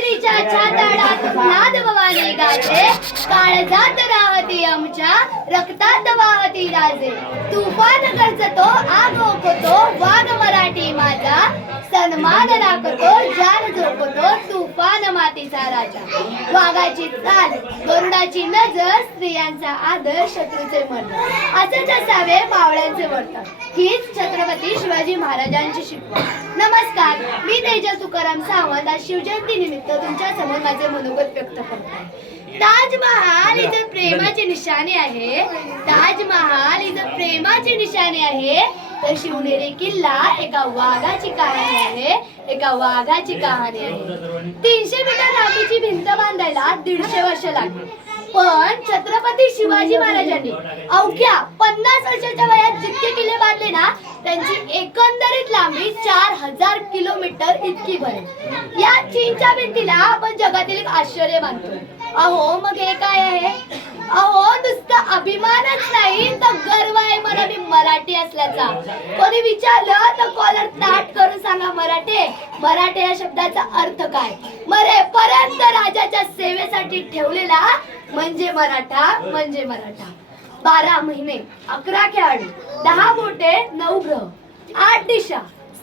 रात्रीच्या छाताडात नाद भवानी गाजे, काळजात राहती आमच्या रक्तात वाहती राजे. तुफान गरजतो आग ओकतो वाघ मराठी माझा, सन्मान राखतो जान झोपतो तुफान मातीचा राजा. वाघाची चाल गरुडाची नजर, स्त्रियांचा आदर शत्रूचे मन, असेच असावे मावळ्यांचे वर्तन. हीच छत्रपती शिवाजी महाराजांची शिकवण. नमस्कार, मी तेजस तुकाराम सावंत आज शिवजयंती निमित्त तुमच्या समोर माझे मनोगत व्यक्त करते. ताजमहाल ही जर प्रेमाची निशाणी आहे, ताजमहाल ही जर प्रेमाची निशाणी आहे, तर शिवनेरी किल्ला एका वाघाची कहाणी आहे, एका वाघाची कहाणी आहे. 300 मीटर लांबीची भिंत बांधायला 150 वर्ष लागली, पण छत्रपती शिवाजी महाराजांनी अवघ्या 50 वर्षाच्या वयात जितके किल्ले बांधले ना, त्यांची एकंदरीत लांबी 4000 किलोमीटर इतकी भरेल. या चीनच्या भिंतीला आपण जगातील एक आश्चर्य मानतो. अहो, मग हे काय आहे? अहो, नुसता अभिमानच नाही तर गर्व आहे मला मी मराठी असल्याचा. कोणी विचारलं तर कॉलर ताट करून सांगा मराठे. मराठे या शब्दाचा अर्थ काय? मरेपर्यंत राजाच्या सेवेसाठी ठेवलेला म्हणजे मराठा, म्हणजे मराठा. 12 महिने, 11 खेळाडू, 10 बोटे, 9 ग्रह, 8 दिशा,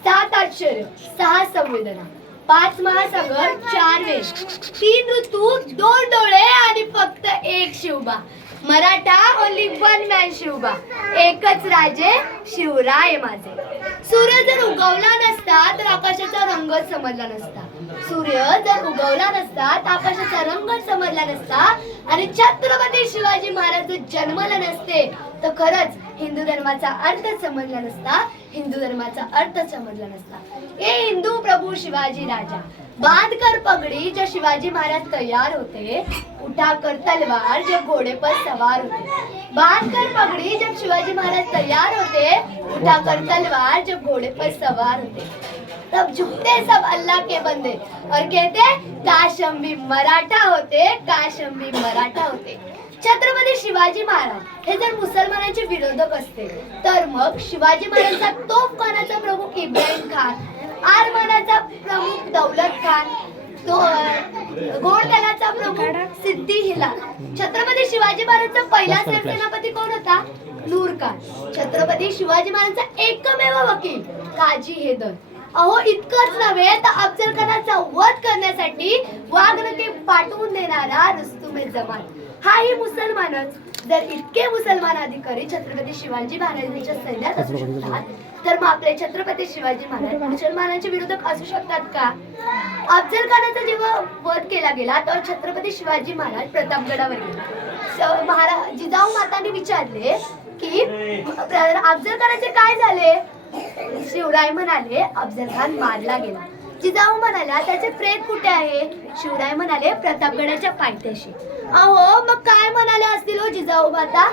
7 आश्चर्य, 6 संवेदना, 5 महासागर, 4 वेद, 3 ऋतू, 2 डोळे आणि फक्त 1 Shivba. Maratha only one man Shivba. एकच राजे शिवराय माझे. सूर्य जर उगवला नसता तर आकाशाचा रंगच समजला नसता. सूर्य जर उगवला नसता तर आकाशाचा रंग समजला नसता आणि छत्रपती शिवाजी महाराज जन्मला नसते तर खरंच हिंदू धर्माचा अर्थ समजला नसता. हिंदू धर्माचा अर्थ समजला नसता. हे हिंदू प्रभू शिवाजी राजा, बांध कर पगड़ी जब शिवाजी महाराज तैयार होते, उठा कर तलवार जब घोड़े पर सवार होते. बांध कर पगड़ी जब शिवाजी महाराज तैयार होते, उठा कर तलवार जब घोड़े पर सवार होते. तब झुकते सब अल्लाह के बंदे और कहते काश हम भी मराठा होते, काश हम भी मराठा होते. छत्रपती शिवाजी महाराज हे जर मुसलमानांचे विरोधक असते तर मग शिवाजी महाराजांचा तोफखानाचा प्रमुख इब्राहिम खान, आरमानाचा प्रमुख दौलत खान, घोडदलाचा प्रमुख सिद्दी हिलाल. छत्रपती शिवाजी महाराजांचा पहिला सेनापती कोण होता? नूर खान. छत्रपती शिवाजी महाराजांचा एकमेव वकील काजी हैदर. अहो, इतकंच नव्हे तर अफजल खानाचा वध करण्यासाठी वाघनखे पाठवून देणारा रुस्तुम जमान हाही मुसलमानच. जर इतके मुसलमान अधिकारी छत्रपती शिवाजी महाराजांच्या सैन्यात असू शकतात तर मग आपले छत्रपती शिवाजी महाराज मुसलमानांचे विरोधक असू शकतात का? अफजल खानाचा जेव्हा वध केला गेला तर छत्रपती शिवाजी महाराज प्रतापगडावर गेले. जिजाऊ मातांनी विचारले की अफजल खानाचे काय झाले? शिवराय म्हणाले अफजल खान मारला गेला. जिजाऊ म्हणाल्या त्याचे प्रेत कुठे आहे? शिवराय म्हणाले प्रतापगडाच्या पायथ्याशी. अहो, मग काय म्हणाले असतील हो जिजाऊ माता?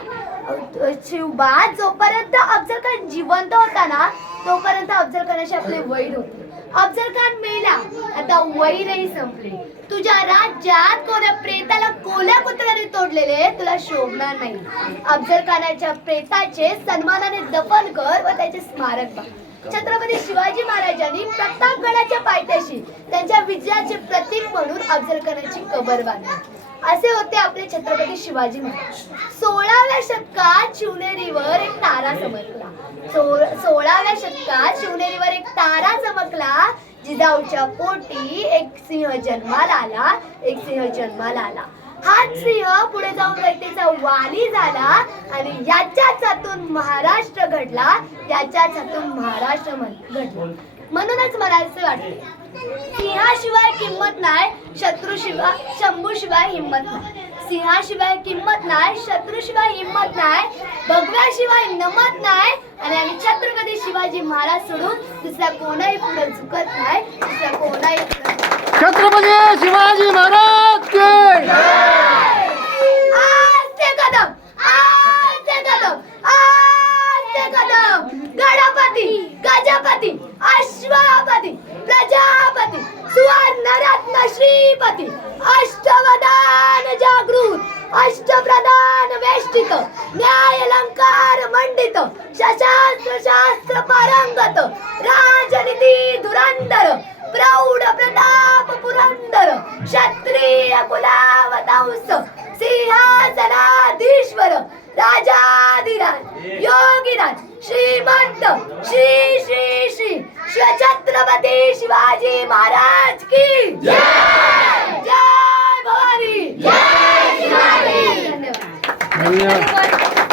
शिवबा, जोपर्यंत अफजल खान जिवंत होता ना तोपर्यंत अफजल खानाशी आपले वैर होते. अफजल खान मेला, आता वैरही संपले. तुझ्या राज्यात कोण्या प्रेताला कोल्या कुत्र्याने तोडलेले तुला शोभणार नाही. अफजल खानाच्या प्रेताचे सन्मानाने दफन कर व त्याचे स्मारक बांध. छत्रपती शिवाजी महाराजांनी प्रतापगडाच्या पायथ्याशी त्यांच्या विजयाचे प्रतीक म्हणून अफजल खानाची कबर बांधली. असे होते आपले छत्रपती शिवाजी महाराज. 16व्या शतकात शिवनेरीवर एक तारा चमकला. 16व्या शतकात शिवनेरीवर एक तारा चमकला. जिजाऊच्या पोटी एक सिंह जन्माला आला, एक सिंह जन्माला आला. हाच सिंह पुढे जाऊन रयतेचा वाली झाला आणि याच्याच हातून महाराष्ट्र घडला, याच्याच हातून महाराष्ट्र घडला. म्हणूनच म्हणायचे वाटते सिंहाशिवाय किंमत नाही, शंभूशिवाय हिंमत नाही. सिंहाशिवाय किंमत नाही, शत्रूशिवाय हिंमत नाही, भगव्याशिवाय नमत नाही आणि आम्ही छत्रपती शिवाजी महाराज सोडून दुसऱ्या कोणाही पुढे झुकत नाही, दुसऱ्या कोणाही छत्रपती शिवाजी महाराज की आस्ते कदम, आस्ते कदम, आस्ते कदम. गणपती, गजपती, अश्वपती, प्रजापती, सुवर्णरत्न श्रीपती, अष्टवदान जागृत, अष्टप्रधान वेष्टित, न्यायालंकार मंडित, सशास्त्र शास्त्र पारंगत, राजनीती धुरंधर, प्रौढ प्रताप पुरंदर, कंस सिंहासनाधीश्वर राजाधिराज योगीराज श्रीमंत श्री श्री श्री छत्रपती शिवाजी महाराज की जय भवानी जय शिवाजी. धन्यवाद. धन्यवाद.